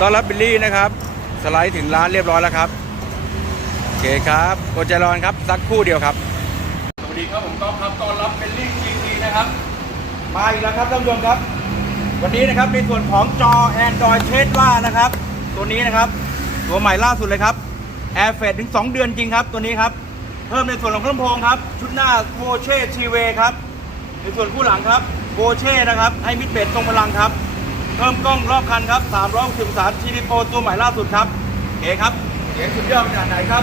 ต้อนรับบิลลี่นะครับ สไลด์ถึงร้านเรียบร้อยแล้วครับโอเคครับโอดใจรอนครับสักครู่เดียวครับสวัสดีครับผมก๊อฟครับต้อนรับบิลลี่จีทีนะครับมาอีกแล้วครับท่านผู้ชมครับ วันนี้นะครับในส่วนของจอ Android t e s l a นะครับ ตัวนี้นะครับตัวใหม่ล่าสุดเลยครับ Air f a ถึง 2 เดือนจริงครับ ตัวนี้ครับ เพิ่มในส่วนของเครื่องลำโพงครับ ชุดหน้าโ o เช่ทีเวครับ ในส่วนคู่หลังครับโ o เช่นะครับ ให้มิดเบสทรงพลังครับ เพิ่มกล้องรอบคันครับ360องศาทีดีโปตัวใหม่ล่าสุดครับโอเคครับเสียงสุดยอดขนาดไหนครับ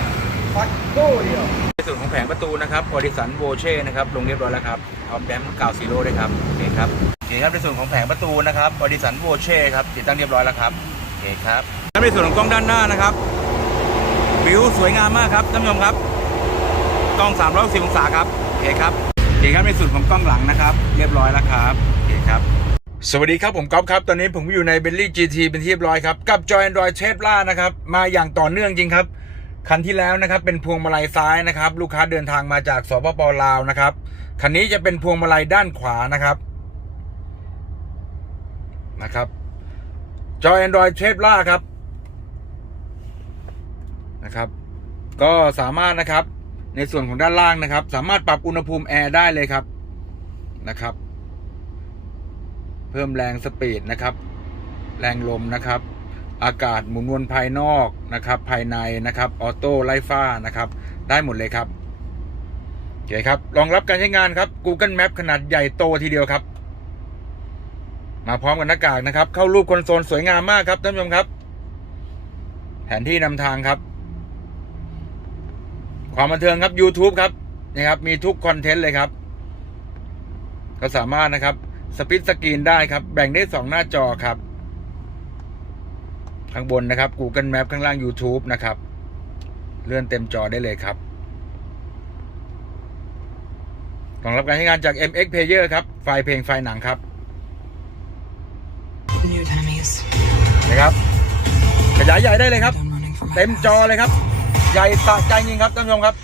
ฟักโก้เดียวในส่วนของแผงประตูนะครับอดิสันโ o เช่นะครับลงเรียบร้อยแล้วครับพร้อมแดมเก่าซีโร่ด้วยครับโอเคครับโอเคครับในส่วนของแผงประตูนะครับอดิสันโ o เช่ครับติดตั้งเรียบร้อยแล้วครับโอเคครับในส่วนของกล้องด้านหน้านะครับวิวสวยงามมากครับท่านผู้ชมครับกล้อง360องศาครับโอเคครับโอเคครับในส่วนของกล้องหลังนะครับ เรียบร้อยแล้วครับโอเคครับ สวัสดีครับ ผมก๊อฟครับ ตอนนี้ผมอยู่ใน b e n l e y GT เป็นที่เรียบร้อยครับ กับ Joy Android t e s l a นะครับ มาอย่างต่อเนื่องจริงครับ คันที่แล้วนะครับ เป็นพวงมาลัยซ้ายนะครับ ลูกค้าเดินทางมาจากสปปลาวนะครับ คันนี้จะเป็นพวงมาลัยด้านขวานะครับนะครับ Joy Android t e s l a ครับนะครับ ก็สามารถนะครับในส่วนของด้านล่างนะครับ สามารถปรับอุณหภูมิแอร์ได้เลยครับนะครับ พิ่มแรงสปีดนะครับ แรงลมนะครับ อากาศหมุนวนภายนอกนะครับ ภายในนะครับ ออโต้ไล่ฟ้านะครับ ได้หมดเลยครับโอเคครับรองรับการใช้งานครับ Google Map ขนาดใหญ่โตทีเดียวครับ มาพร้อมกับหน้ากากนะครับ เข้ารูปคอนโซลสวยงามมากครับท่านผู้ชมครับ แผนที่นำทางครับ ความบันเทิงครับ YouTube ครับนะครับ มีทุกคอนเทนต์เลยครับ ก็สามารถนะครับ สปิดสกรีนได้ครับ แบ่งได้2หน้าจอครับ ข้างบนนะครับ Google Map ข้างล่าง YouTube นะครับ เลื่อนเต็มจอได้เลยครับรองรับการใช้งานจาก MX Player ครับ ไฟล์เพลงไฟล์หนังครับ New Tammy's นะครับ ขยายใหญ่ได้เลยครับ done running for my เต็ม past. จอเลยครับ ใหญ่สะใจจริงครับท่านผู้ชมครับ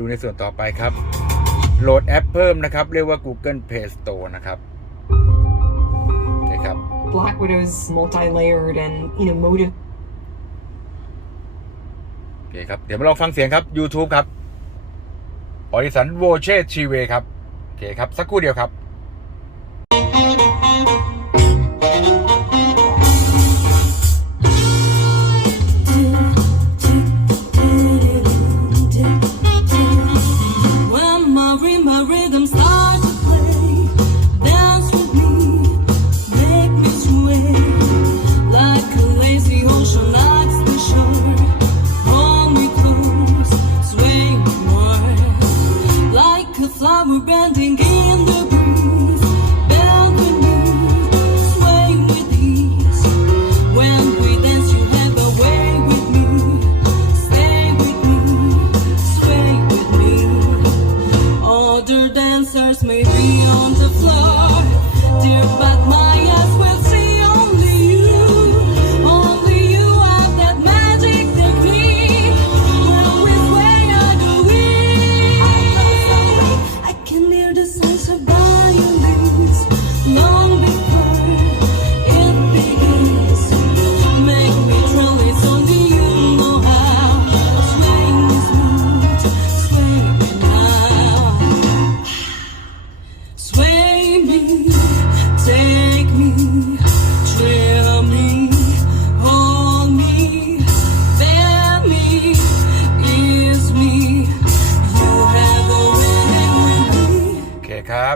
ดี๋ยวมาดูในส่วนต่อไปครับโหลดแอปเพิ่มนะครับ เรียกว่า Google Play Store นะครับนะครับ Black Widow's multi-layered and you know motive โอเคครับ เดี๋ยวมาลองฟังเสียงครับ YouTube ครับออริสันโวเชตชีเวครับ โอเคครับ สักครู่เดียวครับ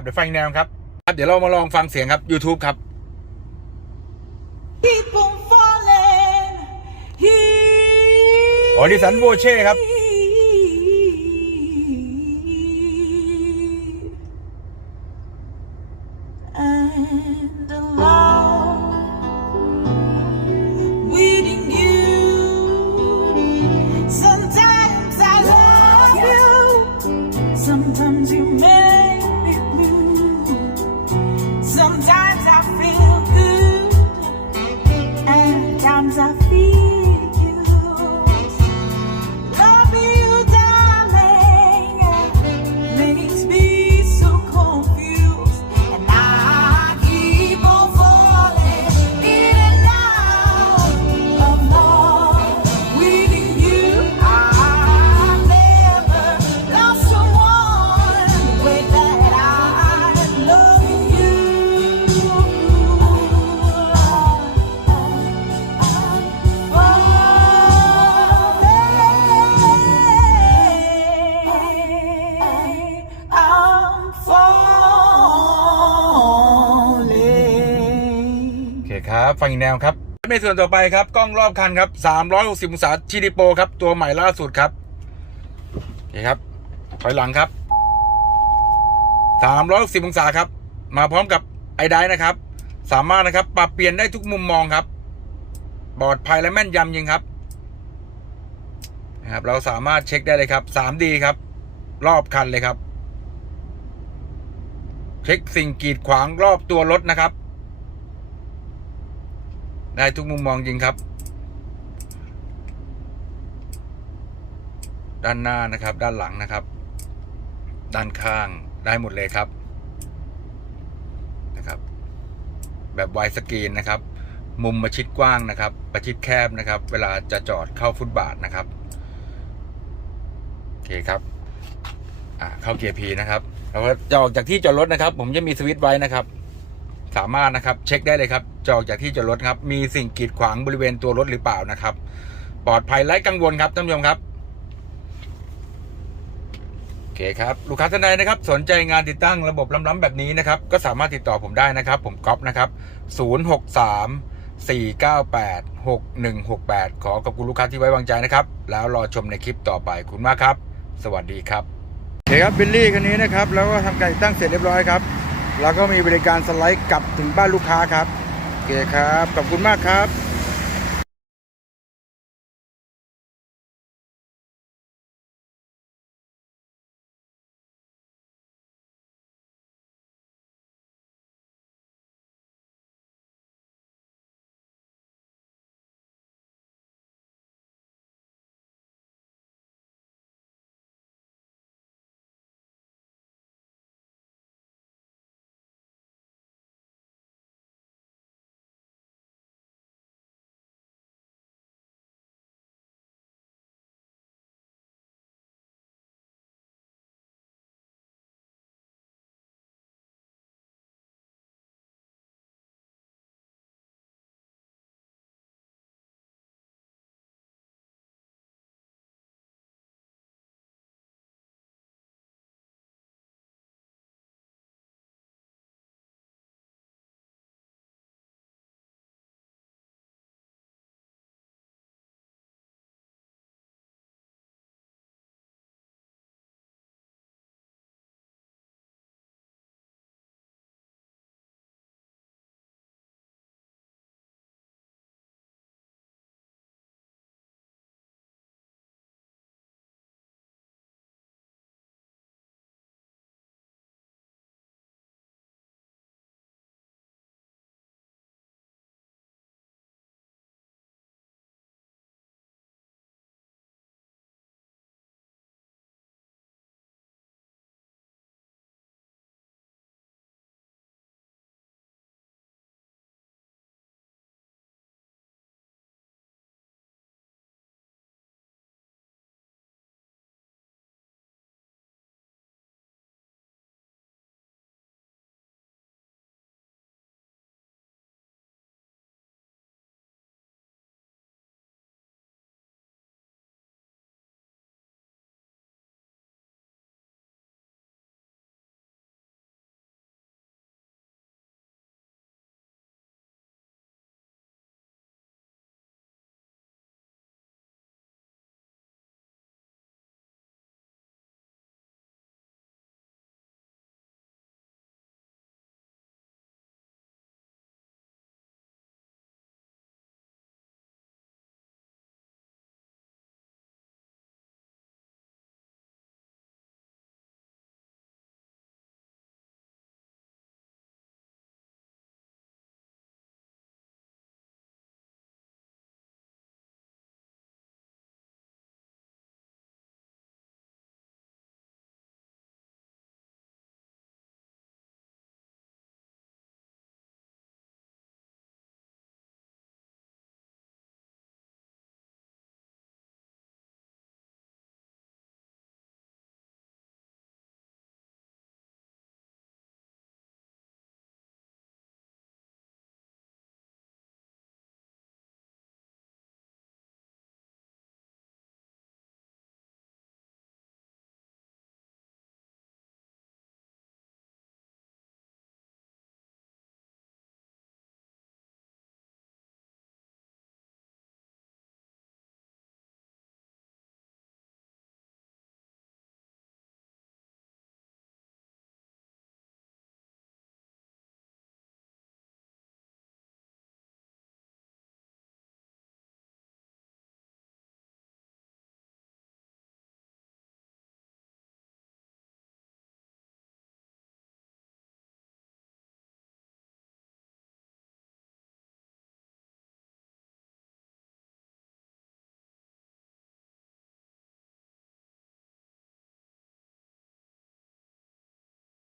เคครับเดี๋ยวฟังอีกแนวครับครับเดี๋ยวเรามาลองฟังเสียงครับ YouTube ครับ Keep on falling. ออริสันโวเช่ครับ ฟังอีกแนวครับในส่วนต่อไปครับกล้องรอบคันครับ360องศาทีดีโปครับตัวใหม่ล่าสุดครับโอเคครับถอยหลังครับ360องศาครับ มาพร้อมกับไอไดนะครับ สามารถนะครับปรับเปลี่ยนได้ทุกมุมมองครับปลอดภัยและแม่นยำจริงครับนะครับ เราสามารถเช็คได้เลยครับ 3D ครับ รอบคันเลยครับ เช็คสิ่งกีดขวางรอบตัวรถนะครับ ได้ทุกมุมมองจริงครับ ด้านหน้านะครับ ด้านหลังนะครับ ด้านข้างได้หมดเลยครับนะครับ แบบไวสกรีนนะครับ มุมประชิดกว้างนะครับ ประชิดแคบนะครับ เวลาจะจอดเข้าฟุตบาทนะครับโอเคครับเข้าเกียร์พีนะครับเราก็จะออกจากที่จอดรถนะครับ ผมจะมีสวิตช์ไว้นะครับ สามารถนะครับเช็คได้เลยครับจอกจากที่จอดรถครับ มีสิ่งกีดขวางบริเวณตัวรถหรือเปล่านะครับ ปลอดภัยไร้กังวลครับท่านผู้ชมครับโอเคครับลูกค้าท่านใดนะครับ สนใจงานติดตั้งระบบล้ำๆแบบนี้นะครับ ก็สามารถติดต่อผมได้นะครับ ผมก๊อฟนะครับ 063 498 6168 ขอขอบคุณลูกค้าที่ไว้วางใจนะครับ แล้วรอชมในคลิปต่อไปคุณมากครับ สวัสดีครับโอเคครับบิลลี่คันนี้นะครับ แล้วก็ทำการติดตั้งเสร็จเรียบร้อยครับ แล้วก็มีบริการสไลด์กลับถึงบ้านลูกค้าครับโอเคครับ ขอบคุณมากครับ